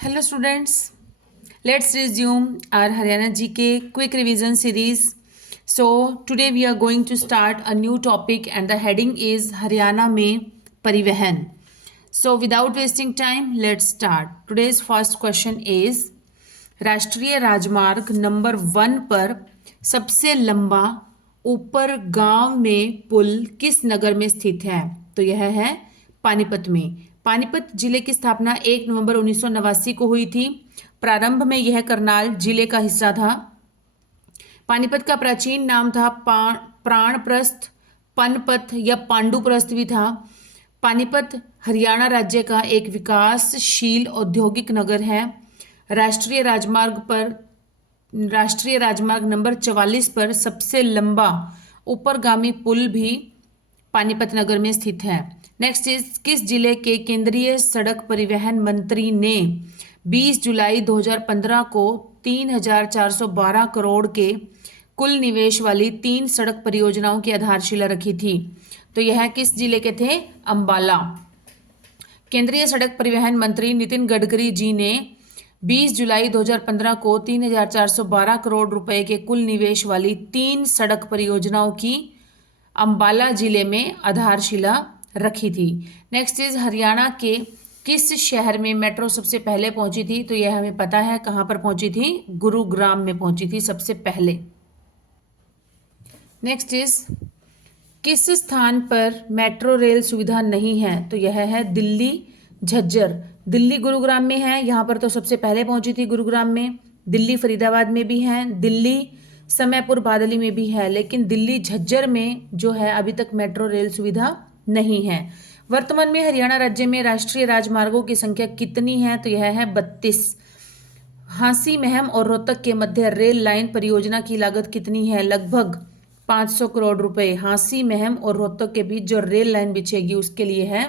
Hello students, let's resume our Haryana GK quick revision series. So today we are going to start a new topic and the heading is Haryana में परिवहन. So without wasting time, let's start. Today's first question is राष्ट्रीय राजमार्ग number 1 पर सबसे लंबा ऊपर गांव में पुल किस नगर में स्थित है? तो यह है पानीपत में। पानीपत जिले की स्थापना 1 नवंबर 1989 को हुई थी। प्रारंभ में यह करनाल जिले का हिस्सा था। पानीपत का प्राचीन नाम था प्राणप्रस्थ, पनपथ या पांडुप्रस्थ भी था। पानीपत हरियाणा राज्य का एक विकासशील औद्योगिक नगर है। राष्ट्रीय राजमार्ग नंबर 44 पर सबसे लंबा ऊपरगामी पुल भी पानीपत नगर में स्थित है। नेक्स्ट इज किस जिले के केंद्रीय सड़क परिवहन मंत्री ने 20 जुलाई 2015 को 3,412 करोड़ के कुल निवेश वाली 3 सड़क परियोजनाओं की आधारशिला रखी थी? तो यह किस जिले के थे? अंबाला। केंद्रीय सड़क परिवहन मंत्री नितिन गडकरी जी ने 20 जुलाई 2015 को 3,412 करोड़ रुपए के कुल निवेश वाली 3 सड़क परियोजनाओं की अंबाला जिले में आधारशिला रखी थी। नेक्स्ट इज हरियाणा के किस शहर में मेट्रो सबसे पहले पहुंची थी? तो यह हमें पता है कहां पर पहुंची थी? गुरुग्राम में पहुंची थी सबसे पहले। नेक्स्ट इज किस स्थान पर मेट्रो रेल सुविधा नहीं है? तो यह है दिल्ली झज्जर। दिल्ली गुरुग्राम में है, यहाँ पर तो सबसे पहले पहुंची थी गुरुग्राम में। दिल्ली फरीदाबाद में भी है, दिल्ली समयपुर बादली में भी है, लेकिन दिल्ली झज्जर में जो है अभी तक मेट्रो रेल सुविधा नहीं है। वर्तमान में हरियाणा राज्य में राष्ट्रीय राजमार्गों की संख्या कितनी है? तो यह है 32। हांसी महम और रोहतक के मध्य रेल लाइन परियोजना की लागत कितनी है? लगभग 500 करोड़ रुपए। हांसी महम और रोहतक के बीच जो रेल लाइन बिछेगी उसके लिए है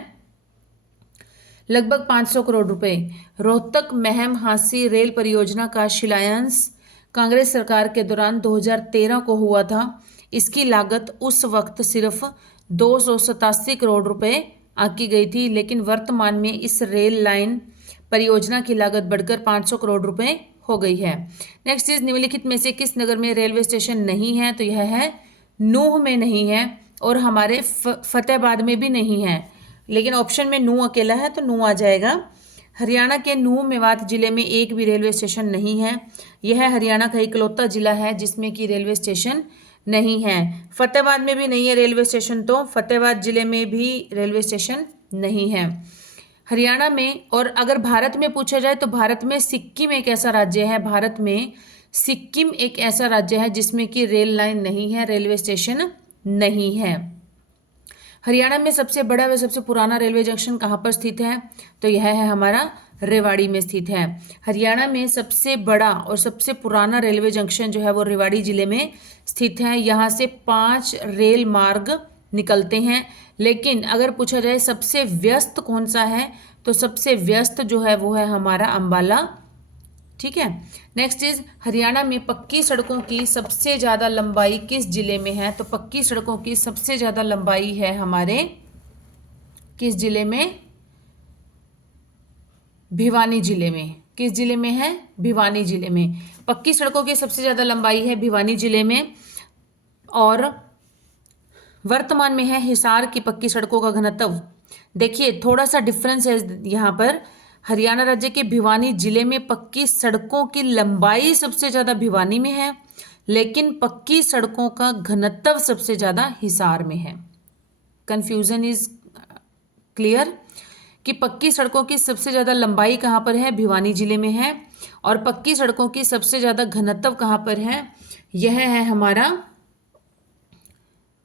लगभग 500 करोड़ रुपए। रोहतक महम हांसी रेल परियोजना का शिलान्यास कांग्रेस सरकार के दौरान 2013 को हुआ था। इसकी लागत उस वक्त सिर्फ 287 करोड़ रुपए आंकी गई थी, लेकिन वर्तमान में इस रेल लाइन परियोजना की लागत बढ़कर 500 करोड़ रुपए हो गई है। नेक्स्ट इज निम्नलिखित में से किस नगर में रेलवे स्टेशन नहीं है? तो यह है नूह में नहीं है और हमारे फतेहाबाद में भी नहीं है, लेकिन ऑप्शन में नूह अकेला है तो नूह आ जाएगा। हरियाणा के नूह मेवात जिले में एक भी रेलवे स्टेशन नहीं है। यह हरियाणा का इकलौता जिला है जिसमें कि रेलवे स्टेशन नहीं है। फतेहाबाद में भी नहीं है रेलवे स्टेशन, तो फतेहाबाद जिले में भी रेलवे स्टेशन नहीं है हरियाणा में। और अगर भारत में पूछा जाए तो भारत में सिक्किम एक ऐसा राज्य है, भारत में सिक्किम एक ऐसा राज्य है जिसमें कि रेल लाइन नहीं है, रेलवे स्टेशन नहीं है। हरियाणा में सबसे बड़ा व सबसे पुराना रेलवे जंक्शन कहाँ पर स्थित है? तो यह है हमारा रेवाड़ी में स्थित है। हरियाणा में सबसे बड़ा और सबसे पुराना रेलवे जंक्शन जो है वो रेवाड़ी जिले में स्थित है। यहाँ से 5 रेल मार्ग निकलते हैं, लेकिन अगर पूछा जाए सबसे व्यस्त कौन सा है तो सबसे व्यस्त जो है वो है हमारा अंबाला। ठीक है। नेक्स्ट इज हरियाणा में पक्की सड़कों की सबसे ज़्यादा लंबाई किस जिले में है? तो पक्की सड़कों की सबसे ज़्यादा लंबाई है हमारे किस जिले में? भिवानी जिले में। किस जिले में है? भिवानी जिले में। पक्की सड़कों की सबसे ज़्यादा लंबाई है भिवानी जिले में। और वर्तमान में है हिसार की पक्की सड़कों का घनत्व। देखिए थोड़ा सा डिफरेंस है यहाँ पर। हरियाणा राज्य के भिवानी जिले में पक्की सड़कों की लंबाई सबसे ज़्यादा भिवानी में है, लेकिन पक्की सड़कों का घनत्व सबसे ज़्यादा हिसार में है। कंफ्यूजन इज क्लियर कि पक्की सड़कों की सबसे ज़्यादा लंबाई कहाँ पर है? भिवानी जिले में है। और पक्की सड़कों की सबसे ज़्यादा घनत्व कहाँ पर है? यह है हमारा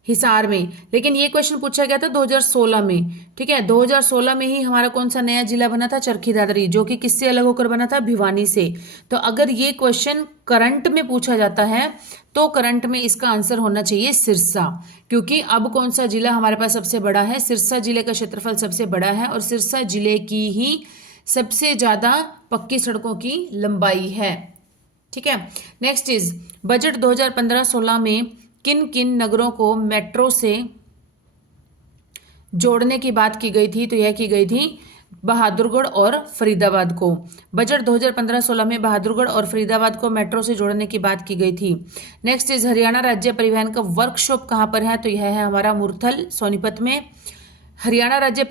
हिसार में। लेकिन ये क्वेश्चन पूछा गया था 2016 में। ठीक है, 2016 में ही हमारा कौन सा नया जिला बना था? चरखी दादरी, जो कि किससे अलग होकर बना था? भिवानी से। तो अगर ये क्वेश्चन करंट में पूछा जाता है तो करंट में इसका आंसर होना चाहिए सिरसा, क्योंकि अब कौन सा जिला हमारे पास सबसे बड़ा है? सिरसा जिले का क्षेत्रफल सबसे बड़ा है और सिरसा जिले की ही सबसे ज़्यादा पक्की सड़कों की लंबाई है। ठीक है। नेक्स्ट इज बजट 2015-16 में किन किन नगरों को मेट्रो से जोड़ने की बात की गई थी? तो यह की गई थी बहादुरगढ़ और फरीदाबाद को। बजट 2015-16 में बहादुरगढ़ और फरीदाबाद को मेट्रो से जोड़ने की बात की गई थी। नेक्स्ट इज हरियाणा राज्य परिवहन का वर्कशॉप कहाँ पर है, तो यह है हमारा मुरथल सोनीपत में। हरियाणा राज्य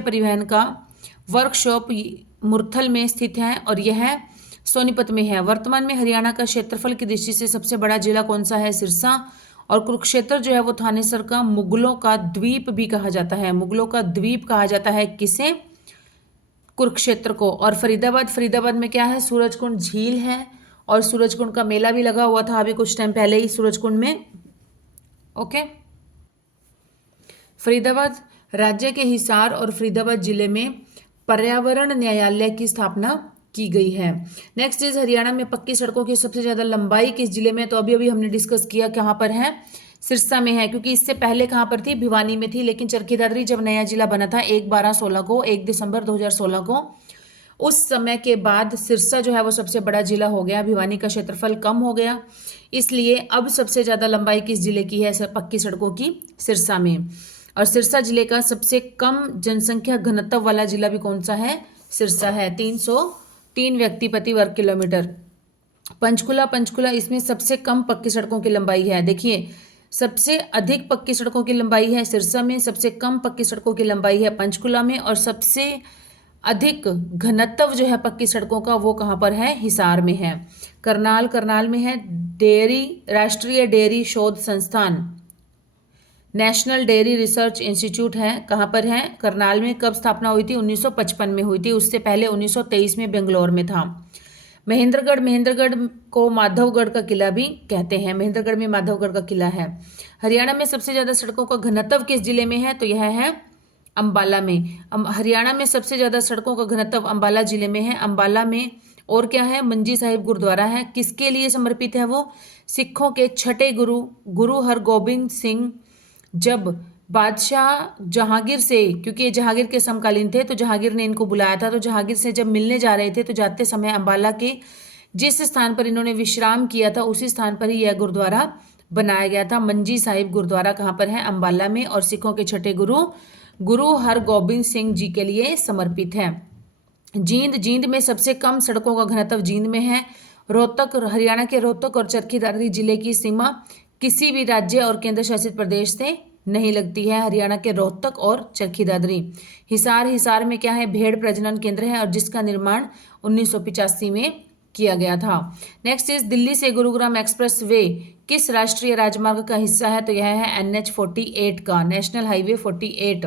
परिवहन का वर्कशॉप मुरथल में स्थित है और यह सोनीपत में है। वर्तमान में हरियाणा का क्षेत्रफल की दृष्टि से सबसे बड़ा जिला कौन सा है, सिरसा। और कुरुक्षेत्र जो है वो थानेसर का मुगलों का द्वीप भी कहा जाता है। मुगलों का द्वीप कहा जाता है किसे, कुरुक्षेत्र को। और फरीदाबाद में क्या है, सूरजकुंड झील है और सूरजकुंड का मेला भी लगा हुआ था अभी कुछ टाइम पहले ही सूरजकुंड में। ओके, फरीदाबाद राज्य के हिसार और फरीदाबाद जिले में पर्यावरण न्यायालय की स्थापना की गई है। नेक्स्ट इज हरियाणा में पक्की सड़कों की सबसे ज्यादा लंबाई किस जिले में, तो अभी हमने डिस्कस किया कहाँ पर है, सिरसा में है। क्योंकि इससे पहले कहाँ पर थी, भिवानी में थी, लेकिन चरखी दादरी जब नया जिला बना था 1 दिसंबर 2016 को, उस समय के बाद सिरसा जो है वो सबसे बड़ा जिला हो गया। भिवानी का क्षेत्रफल कम हो गया, इसलिए अब सबसे ज्यादा लंबाई किस जिले की है पक्की सड़कों की, सिरसा में। और सिरसा जिले का सबसे कम जनसंख्या घनत्व वाला जिला भी कौन सा है, सिरसा है, 303 व्यक्ति प्रति वर्ग किलोमीटर। पंचकुला इसमें सबसे कम पक्की सड़कों की लंबाई है। देखिए, सबसे अधिक पक्की सड़कों की लंबाई है सिरसा में, सबसे कम पक्की सड़कों की लंबाई है पंचकुला में, और सबसे अधिक घनत्व जो है पक्की सड़कों का वो कहाँ पर है, हिसार में है। करनाल में है राष्ट्रीय डेयरी शोध संस्थान, नेशनल डेयरी रिसर्च इंस्टीट्यूट है, कहाँ पर है, करनाल में। कब स्थापना हुई थी, 1955 में हुई थी, उससे पहले 1923 में बेंगलोर में था। महेंद्रगढ़ को माधवगढ़ का किला भी कहते हैं, महेंद्रगढ़ में माधवगढ़ का किला है। हरियाणा में सबसे ज्यादा सड़कों का घनत्व किस जिले में है, तो यह है अंबाला में। हरियाणा में सबसे ज्यादा सड़कों का घनत्व अंबाला जिले में है। अंबाला में और क्या है, मंजी साहिब गुरुद्वारा है। किसके लिए समर्पित है वो, सिखों के छठे गुरु हरगोबिंद सिंह जब बादशाह जहांगीर से, क्योंकि ये जहांगीर के समकालीन थे, तो जहांगीर ने इनको बुलाया था, तो जहांगीर से जब मिलने जा रहे थे तो जाते समय अंबाला के जिस स्थान पर इन्होंने विश्राम किया था उसी स्थान पर ही यह गुरुद्वारा बनाया गया था। मंजी साहिब गुरुद्वारा कहाँ पर है, अंबाला में, और सिखों के छठे गुरु हरगोबिंद सिंह जी के लिए समर्पित है। जींद में सबसे कम सड़कों का घनत्व जींद में है। हरियाणा के रोहतक और चरखी दादरी जिले की सीमा किसी भी राज्य और केंद्र शासित प्रदेश से नहीं लगती है, हरियाणा के रोहतक और चरखी दादरी। हिसार में क्या है, भेड़ प्रजनन केंद्र है और जिसका निर्माण 1985 में किया गया था। नेक्स्ट इज दिल्ली से गुरुग्राम एक्सप्रेस वे किस राष्ट्रीय राजमार्ग का हिस्सा है, तो यह है NH48 का, नेशनल हाईवे 48।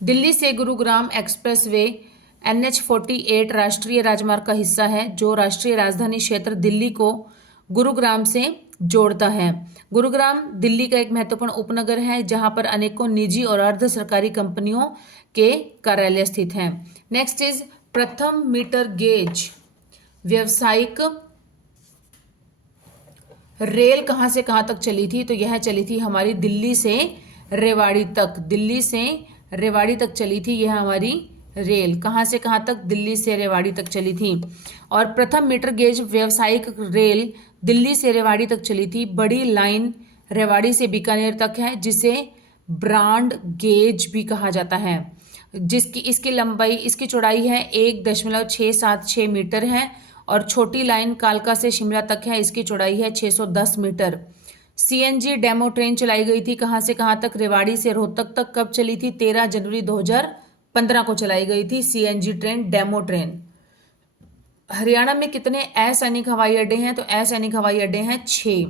दिल्ली से गुरुग्राम एक्सप्रेस वे NH48 राष्ट्रीय राजमार्ग का हिस्सा है जो राष्ट्रीय राजधानी क्षेत्र दिल्ली को गुरुग्राम से जोड़ता है। गुरुग्राम दिल्ली का एक महत्वपूर्ण उपनगर है जहां पर अनेकों निजी और अर्ध सरकारी कंपनियों के कार्यालय स्थित हैं। नेक्स्ट इज प्रथम मीटर गेज व्यावसायिक रेल कहां से कहां तक चली थी, तो यह चली थी हमारी दिल्ली से रेवाड़ी तक चली थी। यह हमारी रेल कहां से कहां तक, दिल्ली से रेवाड़ी तक चली थी। और प्रथम मीटर गेज व्यावसायिक रेल दिल्ली से रेवाड़ी तक चली थी। बड़ी लाइन रेवाड़ी से बीकानेर तक है जिसे ब्रॉड गेज भी कहा जाता है, इसकी चौड़ाई है 1.676 मीटर है। और छोटी लाइन कालका से शिमला तक है, इसकी चौड़ाई है 610 मीटर। CNG डेमो ट्रेन चलाई गई थी कहां से कहां तक, रेवाड़ी से रोहतक तक। कब चली थी, 13 जनवरी 2015 को चलाई गई थी CNG train, demo train. Haryana में कितने असैनिक हवाई अड्डे हैं, तो असैनिक हवाई अड्डे हैं 6।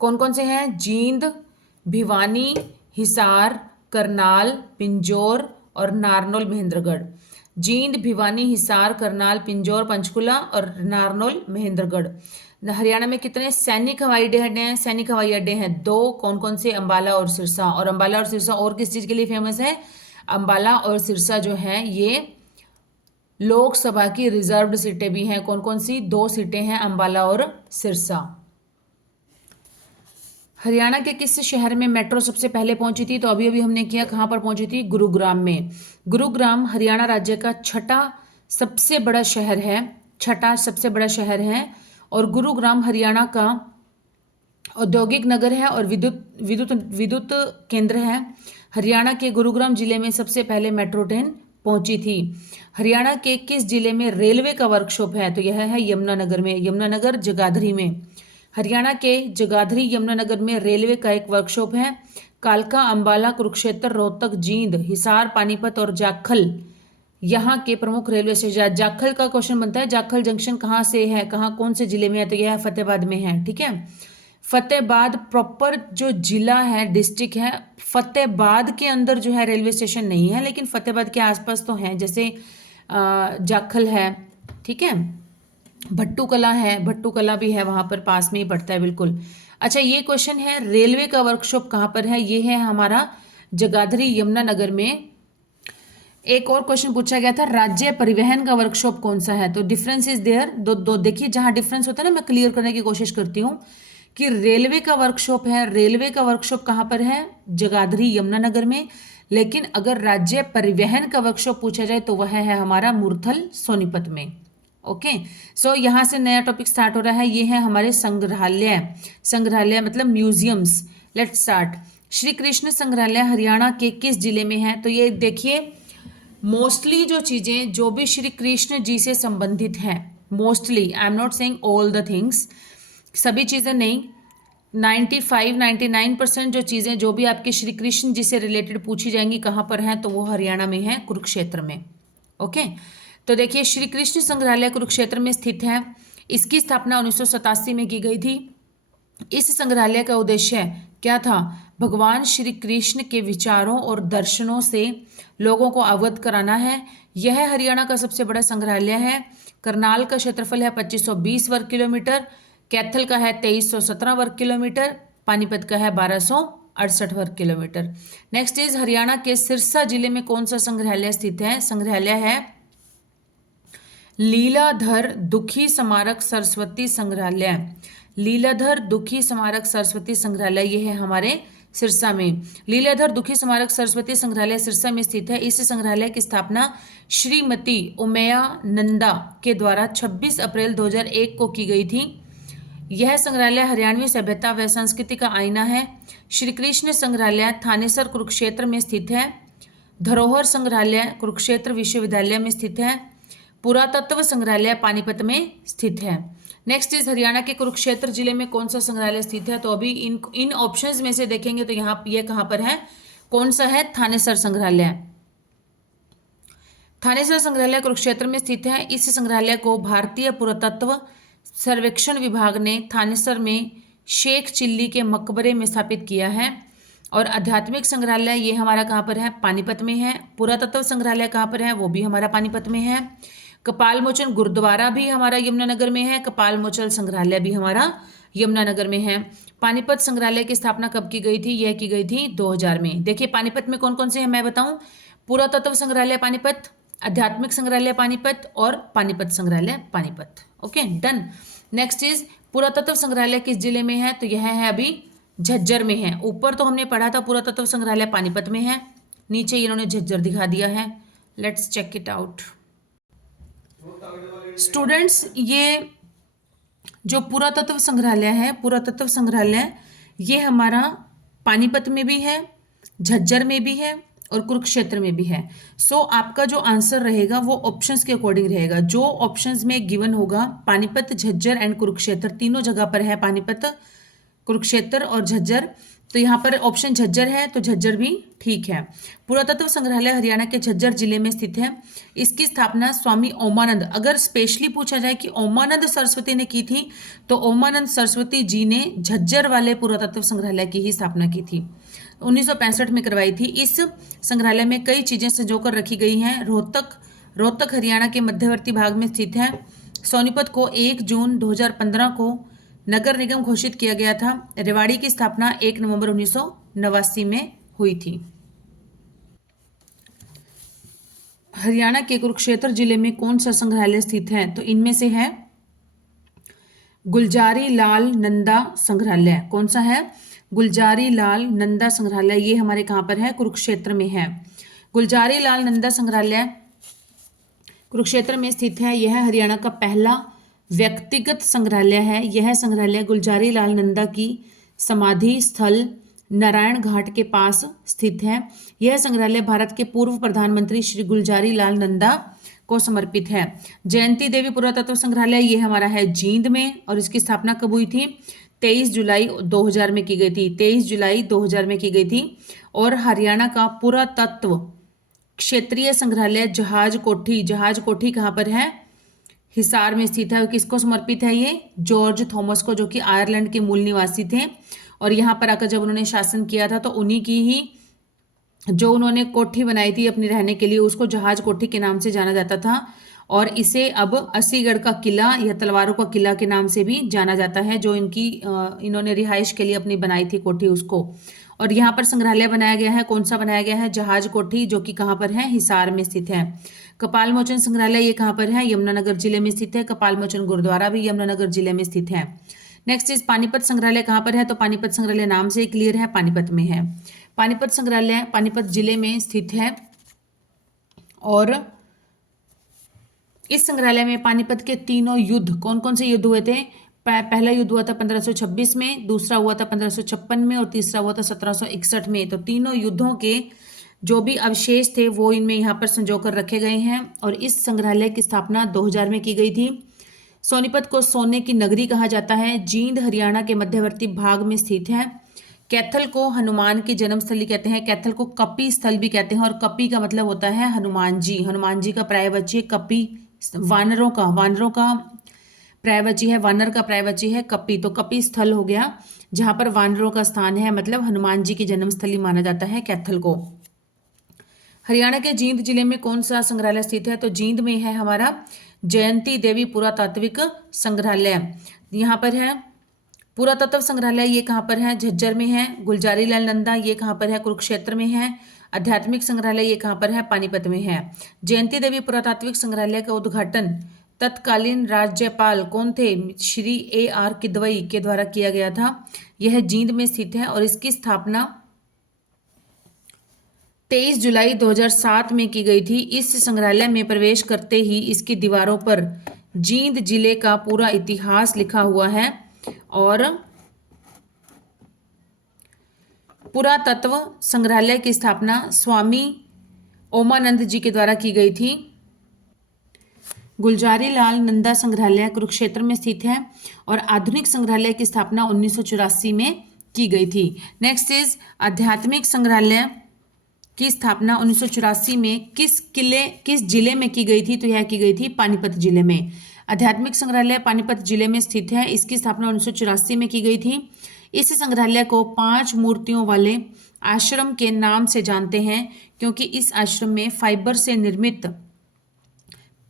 कौन कौन से हैं, जींद, भिवानी, हिसार, करनाल, पिंजौर और नारनौल महेंद्रगढ़। जींद, भिवानी, हिसार, करनाल, पिंजौर, पंचकुला और नारनौल महेंद्रगढ़। हरियाणा में कितने सैनिक हवाई अड्डे हैं, सैनिक हवाई अड्डे हैं 2। कौन कौन से, अंबाला और सिरसा। और अंबाला और सिरसा और किस चीज के लिए फेमस है, अंबाला और सिरसा जो है ये लोकसभा की रिजर्व्ड सीटें भी हैं। कौन कौन सी, 2 सीटें हैं अंबाला और सिरसा। हरियाणा के किस शहर में मेट्रो सबसे पहले पहुंची थी, तो अभी हमने किया, कहां पर पहुंची थी, गुरुग्राम में। गुरुग्राम हरियाणा राज्य का छठा सबसे बड़ा शहर है और गुरुग्राम हरियाणा का औद्योगिक नगर है और विद्युत केंद्र है। हरियाणा के गुरुग्राम जिले में सबसे पहले मेट्रो ट्रेन पहुंची थी। हरियाणा के किस जिले में रेलवे का वर्कशॉप है? तो यह है यमुनानगर में, यमुनानगर जगाधरी में। हरियाणा के जगाधरी यमुनानगर में रेलवे का एक वर्कशॉप है। कालका, अंबाला, कुरुक्षेत्र, रोहतक, जींद, हिसार, पानीपत और जाखल यहाँ के प्रमुख रेलवे स्टेशन। जाखल का क्वेश्चन बनता है, जाखल जंक्शन कहाँ से है, कहाँ कौन से जिले में है? तो यह फतेहाबाद में है। ठीक है, फतेहाबाद प्रॉपर जो जिला है, डिस्ट्रिक्ट है, फतेहाबाद के अंदर जो है रेलवे स्टेशन नहीं है, लेकिन फतेहाबाद के आसपास तो हैं, जैसे जाखल है, ठीक है, भट्टू कला है, भट्टू कला भी है, वहां पर पास में ही पड़ता है बिल्कुल। अच्छा, ये क्वेश्चन है रेलवे का वर्कशॉप कहाँ पर है? ये है हमारा जगाधरी यमुनानगर में। एक और क्वेश्चन पूछा गया था, राज्य परिवहन का वर्कशॉप कौन सा है? तो डिफरेंस इज देयर, दो देखिए, जहां डिफरेंस होता है ना, मैं क्लियर करने की कोशिश करती हूँ कि रेलवे का वर्कशॉप है, रेलवे का वर्कशॉप कहाँ पर है? जगाधरी यमुनानगर में। लेकिन अगर राज्य परिवहन का वर्कशॉप पूछा जाए तो वह है हमारा मुरथल सोनीपत में। ओके, सो यहाँ से नया टॉपिक स्टार्ट हो रहा है। ये है हमारे संग्रहालय, संग्रहालय मतलब museums. Let's start. Shri Krishna संग्रहालय हरियाणा के किस जिले में है? तो ये देखिए, मोस्टली जो चीज़ें जो भी श्री कृष्ण जी से संबंधित हैं, mostly, I am not saying all the things, सभी चीज़ें नहीं, 95-99% जो चीज़ें जो भी आपके श्री कृष्ण जी से रिलेटेड पूछी जाएंगी कहाँ पर हैं, तो वो हरियाणा में है, कुरुक्षेत्र में। ओके, तो देखिए, श्री कृष्ण संग्रहालय कुरुक्षेत्र में स्थित है। इसकी स्थापना 1987 में की गई थी। इस संग्रहालय का उद्देश्य क्या था? भगवान श्री कृष्ण के विचारों और दर्शनों से लोगों को अवगत कराना है। यह हरियाणा का सबसे बड़ा संग्रहालय है। करनाल का क्षेत्रफल है 2520 वर्ग किलोमीटर, कैथल का है 2317 वर्ग किलोमीटर, पानीपत का है 1268 वर्ग किलोमीटर। नेक्स्ट इज, हरियाणा के सिरसा जिले में कौन सा संग्रहालय स्थित है? संग्रहालय है लीलाधर दुखी स्मारक सरस्वती संग्रहालय। लीलाधर दुखी स्मारक सरस्वती संग्रहालय, ये है हमारे सिरसा में। लीलाधर दुखी स्मारक सरस्वती संग्रहालय सिरसा में स्थित है। इस संग्रहालय की स्थापना श्रीमती उमैया नंदा के द्वारा 26 अप्रैल 2001 को की गई थी। यह संग्रहालय हरियाणवी सभ्यता व संस्कृति का आईना है। श्री कृष्ण संग्रहालय थानेसर कुरुक्षेत्र में स्थित है। धरोहर संग्रहालय कुरुक्षेत्र विश्वविद्यालय में स्थित है। पुरातत्व संग्रहालय पानीपत में स्थित है। नेक्स्ट इज, हरियाणा के कुरुक्षेत्र जिले में कौन सा संग्रहालय स्थित है? तो अभी इन ऑप्शंस में से देखेंगे तो यहाँ ये कहाँ पर है? कौन सा है? थानेसर संग्रहालय। थानेसर संग्रहालय कुरुक्षेत्र में स्थित है। इस संग्रहालय को भारतीय पुरातत्व सर्वेक्षण विभाग ने थानेसर में शेख चिल्ली के मकबरे में स्थापित किया है। और आध्यात्मिक संग्रहालय ये हमारा कहाँ पर है? पानीपत में है। पुरातत्व संग्रहालय कहाँ पर है? वो भी हमारा पानीपत में है। कपाल मोचन गुरुद्वारा भी हमारा यमुनानगर में है। कपाल मोचन संग्रहालय भी हमारा यमुनानगर में है। पानीपत संग्रहालय की स्थापना कब की गई थी? यह की गई थी 2000 में। देखिए, पानीपत में कौन कौन से हैं मैं बताऊं? पुरातत्व संग्रहालय पानीपत, आध्यात्मिक संग्रहालय पानीपत और पानीपत संग्रहालय Panipat. Okay, done. Next is, पुरातत्व संग्रहालय किस जिले में है? तो यह है अभी झज्जर में है। ऊपर तो हमने पढ़ा था पुरातत्व संग्रहालय पानीपत में है, नीचे इन्होंने झज्जर दिखा दिया है। Let's check it out. Students, ये जो पुरातत्व संग्रहालय है, पुरातत्व संग्रहालय ये हमारा पानीपत में भी है, झज्जर में भी है और कुरुक्षेत्र में भी है। सो आपका जो आंसर रहेगा वो ऑप्शंस के अकॉर्डिंग रहेगा। जो ऑप्शंस में गिवन होगा, पानीपत, झज्जर एंड कुरुक्षेत्र, तीनों जगह पर है पानीपत, कुरुक्षेत्र और झज्जर, तो यहाँ पर ऑप्शन झज्जर है, तो झज्जर भी ठीक है। पुरातत्व संग्रहालय हरियाणा के झज्जर जिले में स्थित है। इसकी स्थापना स्वामी ओमानंद, अगर स्पेशली पूछा जाए कि ओमानंद सरस्वती ने की थी, तो ओमानंद सरस्वती जी ने झज्जर वाले पुरातत्व संग्रहालय की ही स्थापना की थी, 1965 में करवाई थी। इस संग्रहालय में कई चीजें संजोकर रखी गई हैं। रोहतक हरियाणा के मध्यवर्ती भाग में स्थित है। सोनीपत को 1 जून 2015 को नगर निगम घोषित किया गया था। रेवाड़ी की स्थापना 1 नवंबर 1989 में हुई थी। हरियाणा के कुरुक्षेत्र जिले में कौन सा संग्रहालय स्थित है? तो इनमें से है गुलजारी लाल नंदा संग्रहालय। कौन सा है? गुलजारी लाल नंदा संग्रहालय, ये हमारे कहाँ पर है? कुरुक्षेत्र में है। गुलजारी लाल नंदा संग्रहालय कुरुक्षेत्र में स्थित है। यह हरियाणा का पहला व्यक्तिगत संग्रहालय है। यह संग्रहालय गुलजारी लाल नंदा की समाधि स्थल नारायण घाट के पास स्थित है। यह संग्रहालय भारत के पूर्व प्रधानमंत्री श्री गुलजारी लाल नंदा को समर्पित है। जयंती देवी पुरातत्व संग्रहालय ये हमारा है जींद में, और इसकी स्थापना कब हुई थी? 23 जुलाई 2000 में की गई थी। 23 जुलाई 2000 में की गई थी। और हरियाणा का पुरातत्व क्षेत्रीय संग्रहालय जहाज कोठी कहाँ पर है? हिसार में स्थित है। किसको समर्पित है ये? जॉर्ज थॉमस को, जो कि आयरलैंड के मूल निवासी थे, और यहाँ पर आकर जब उन्होंने शासन किया था तो उन्हीं की ही जो उन्होंने कोठी बनाई थी अपने रहने के लिए, उसको जहाज कोठी के नाम से जाना जाता था। और इसे अब अस्सीगढ़ का किला या तलवारों का किला के नाम से भी जाना जाता है, जो इन्होंने रिहाइश के लिए अपनी बनाई थी कोठी उसको। और यहाँ पर संग्रहालय बनाया गया है। कौन सा बनाया गया है? जहाज कोठी, जो कि कहाँ पर है? हिसार में स्थित है। कपाल मोचन संग्रहालय ये कहाँ पर है? यमुनानगर जिले में स्थित है। कपाल मोचन गुरुद्वारा भी यमुनानगर जिले में स्थित है। नेक्स्ट इज पानीपत संग्रहालय कहाँ पर है? तो पानीपत संग्रहालय नाम से क्लियर है, पानीपत में है। पानीपत संग्रहालय पानीपत जिले में स्थित है। और इस संग्रहालय में पानीपत के तीनों युद्ध, कौन कौन से युद्ध हुए थे? पहला युद्ध हुआ था 1526 में, दूसरा हुआ था 1556 में, और तीसरा हुआ था 1761 में। तो तीनों युद्धों के जो भी अवशेष थे वो इनमें यहाँ पर संजोकर रखे गए हैं। और इस संग्रहालय की स्थापना 2000 में की गई थी। सोनीपत को सोने की नगरी कहा जाता है। जींद हरियाणा के मध्यवर्ती भाग में स्थित है। कैथल को हनुमान की जन्मस्थली कहते हैं। कैथल को कपि स्थल भी कहते हैं, और कपि का मतलब होता है हनुमान जी। हनुमान जी का पर्यायवाची कपि, वानरों का पर्यायवाची है, वानर का पर्यायवाची है कपि। तो कपि स्थल हो गया जहां पर वानरों का स्थान है, मतलब हनुमान जी की जन्मस्थली माना जाता है कैथल को। हरियाणा के जींद जिले में कौन सा संग्रहालय स्थित है? तो जींद में है हमारा जयंती देवी पुरातात्विक संग्रहालय। यहाँ पर है पुरातत्व संग्रहालय, ये कहाँ पर है? झज्जर में है। गुलजारी लाल नंदा ये कहाँ पर है? कुरुक्षेत्र में है। आध्यात्मिक संग्रहालय ये कहाँ पर है? पानीपत में है। जयंती देवी पुरातात्विक संग्रहालय का उद्घाटन तत्कालीन राज्यपाल कौन थे? श्री A.R. किदवई के द्वारा किया गया था। यह जींद में स्थित है, और इसकी स्थापना 23 जुलाई 2007 में की गई थी। इस संग्रहालय में प्रवेश करते ही इसकी दीवारों पर जींद जिले का पूरा इतिहास लिखा हुआ है। और पुरातत्व संग्रहालय की स्थापना स्वामी ओमानंद जी के द्वारा की गई थी। गुलजारी लाल नंदा संग्रहालय कुरुक्षेत्र में स्थित है, और आधुनिक संग्रहालय की स्थापना 1984 में की गई थी। नेक्स्ट इज आध्यात्मिक संग्रहालय की स्थापना 1984 में किस जिले में की गई थी? तो यह की गई थी पानीपत जिले में। आध्यात्मिक संग्रहालय पानीपत जिले में स्थित है। इसकी स्थापना 1984 में की गई थी। इस संग्रहालय को 5 मूर्तियों वाले आश्रम के नाम से जानते हैं, क्योंकि इस आश्रम में फाइबर से निर्मित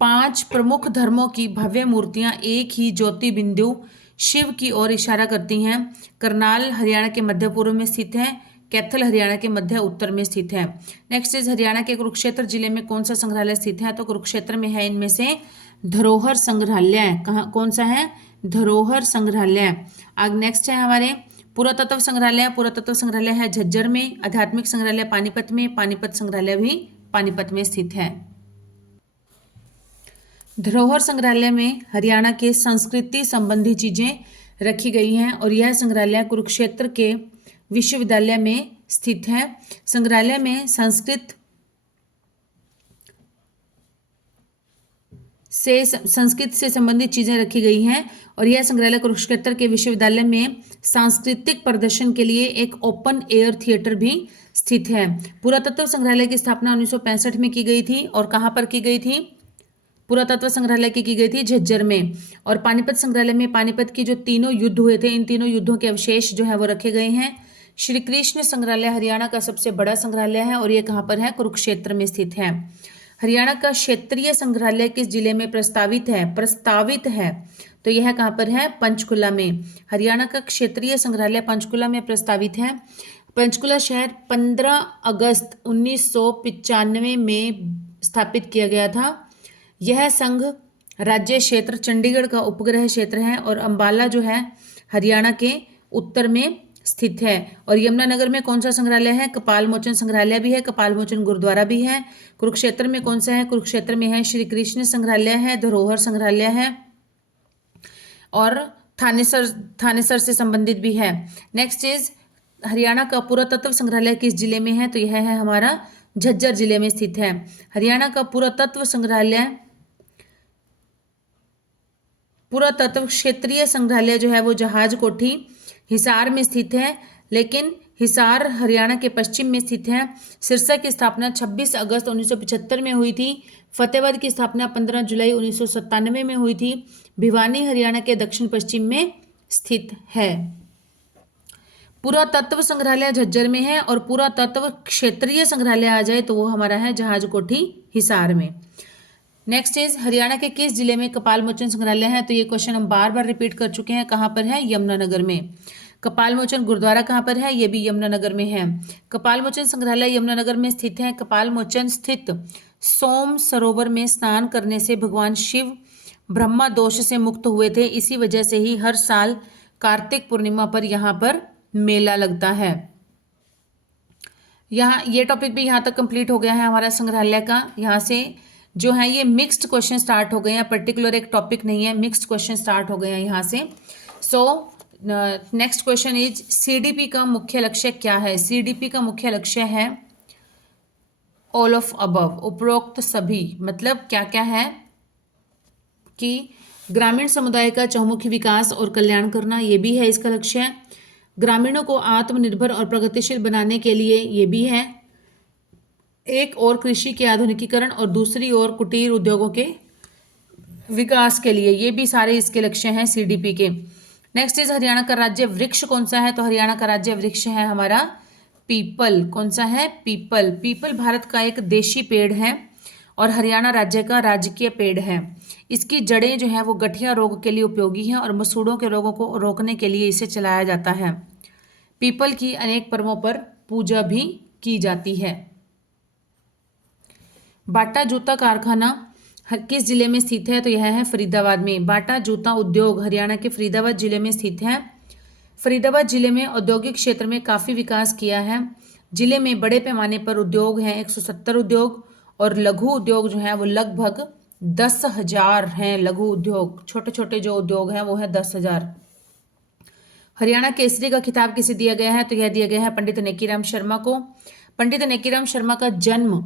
5 प्रमुख धर्मों की भव्य मूर्तियां एक ही ज्योति बिंदु शिव की ओर इशारा करती हैं। करनाल हरियाणा के मध्य पूर्व में स्थित है। कैथल हरियाणा के मध्य उत्तर में स्थित है। नेक्स्ट इज हरियाणा के कुरुक्षेत्र जिले में कौन सा संग्रहालय स्थित है? तो कुरुक्षेत्र में है इनमें से धरोहर संग्रहालय। कहाँ, कौन सा है? धरोहर संग्रहालय। आगे नेक्स्ट है हमारे पुरातत्व संग्रहालय। पुरातत्व संग्रहालय है झज्जर में। आध्यात्मिक संग्रहालय पानीपत में। पानीपत संग्रहालय भी पानीपत में स्थित है। धरोहर संग्रहालय में हरियाणा के संस्कृति संबंधी चीजें रखी गई हैं, और यह संग्रहालय कुरुक्षेत्र के विश्वविद्यालय में स्थित है। संग्रहालय में संस्कृत से संबंधित चीजें रखी गई हैं, और यह संग्रहालय कुरुक्षेत्र के विश्वविद्यालय में सांस्कृतिक प्रदर्शन के लिए एक ओपन एयर थिएटर भी स्थित है। पुरातत्व संग्रहालय की स्थापना 1965 में की गई थी, और कहाँ पर की गई थी? पुरातत्व संग्रहालय की गई थी झज्जर में। और पानीपत संग्रहालय में पानीपत की जो तीनों युद्ध हुए थे, इन तीनों युद्धों के अवशेष जो है वो रखे गए हैं। श्री कृष्ण संग्रहालय हरियाणा का सबसे बड़ा संग्रहालय है, और ये कहाँ पर है? कुरुक्षेत्र में स्थित है। हरियाणा का क्षेत्रीय संग्रहालय किस जिले में प्रस्तावित है? तो यह कहाँ पर है? पंचकुला में। हरियाणा का क्षेत्रीय संग्रहालय पंचकुला में प्रस्तावित है। पंचकुला शहर 15 अगस्त 1995 में स्थापित किया गया था। यह संघ राज्य क्षेत्र चंडीगढ़ का उपग्रह क्षेत्र है, और अंबाला जो है हरियाणा के उत्तर में स्थित है। और यमुनानगर में कौन सा संग्रहालय है? कपाल मोचन संग्रहालय भी है, कपाल मोचन गुरुद्वारा भी है। कुरुक्षेत्र में कौन सा है? कुरुक्षेत्र में है श्री कृष्ण संग्रहालय है, धरोहर संग्रहालय है, और थानेसर से संबंधित भी है। नेक्स्ट इज हरियाणा का पुरातत्व संग्रहालय किस जिले में है? तो यह है हमारा झज्जर जिले में स्थित है। हरियाणा का पुरातत्व संग्रहालय, पुरातत्व क्षेत्रीय संग्रहालय जो है वो जहाज कोठी हिसार में स्थित है, लेकिन हिसार हरियाणा के पश्चिम में स्थित है। सिरसा की स्थापना 26 अगस्त 1975 में हुई थी। फतेहाबाद की स्थापना 15 जुलाई 1997 में हुई थी। भिवानी हरियाणा के दक्षिण पश्चिम में स्थित है। पुरातत्व संग्रहालय झज्जर में है और पुरातत्व क्षेत्रीय संग्रहालय आ जाए तो वो हमारा है जहाज कोठी हिसार में। नेक्स्ट इज हरियाणा के किस जिले में कपाल मोचन संग्रहालय है? तो ये क्वेश्चन हम बार बार रिपीट कर चुके हैं। कहाँ पर है? यमुनानगर में। कपाल मोचन गुरुद्वारा कहाँ पर है? ये भी यमुनानगर में है। कपाल मोचन संग्रहालय यमुनानगर में स्थित है। कपाल मोचन स्थित सोम सरोवर में स्नान करने से भगवान शिव ब्रह्मा दोष से मुक्त हुए थे। इसी वजह से ही हर साल कार्तिक पूर्णिमा पर यहाँ पर मेला लगता है। यहाँ ये टॉपिक भी यहाँ तक कंप्लीट हो गया है हमारा संग्रहालय का। यहाँ से जो है ये मिक्स्ड क्वेश्चन स्टार्ट हो गए हैं, पर्टिकुलर एक टॉपिक नहीं है, मिक्स्ड क्वेश्चन स्टार्ट हो गए हैं यहाँ से। So next question is CDP का मुख्य लक्ष्य क्या है? सीडीपी का मुख्य लक्ष्य है ऑल ऑफ अबव, उपरोक्त सभी। मतलब क्या क्या है कि ग्रामीण समुदाय का चहुमुखी विकास और कल्याण करना, ये भी है इसका लक्ष्य। ग्रामीणों को आत्मनिर्भर और प्रगतिशील बनाने के लिए ये भी है। एक और कृषि के आधुनिकीकरण और दूसरी ओर कुटीर उद्योगों के विकास के लिए, ये भी सारे इसके लक्ष्य हैं सीडीपी के। नेक्स्ट इज हरियाणा का राज्य वृक्ष कौन सा है? तो हरियाणा का राज्य वृक्ष है हमारा पीपल। कौन सा है? पीपल। पीपल भारत का एक देशी पेड़ है और हरियाणा राज्य का राजकीय पेड़ है। इसकी जड़ें जो है वो गठिया रोग के लिए उपयोगी हैं और मसूड़ों के रोगों को रोकने के लिए इसे चलाया जाता है। पीपल की अनेक पर्वों पर पूजा भी की जाती है। बाटा जूता कारखाना किस जिले में स्थित है? तो यह है फरीदाबाद में। बाटा जूता उद्योग हरियाणा के फरीदाबाद जिले में स्थित है। फरीदाबाद जिले में औद्योगिक क्षेत्र में काफ़ी विकास किया है। जिले में बड़े पैमाने पर उद्योग हैं, 170 उद्योग, और लघु उद्योग जो है वो लगभग 10,000 हैं। लघु उद्योग, छोटे छोटे जो उद्योग हैं वो है 10,000। हरियाणा केसरी का खिताब किसे दिया गया है? तो यह दिया गया है पंडित नेकीराम शर्मा को। पंडित नेकीराम शर्मा का जन्म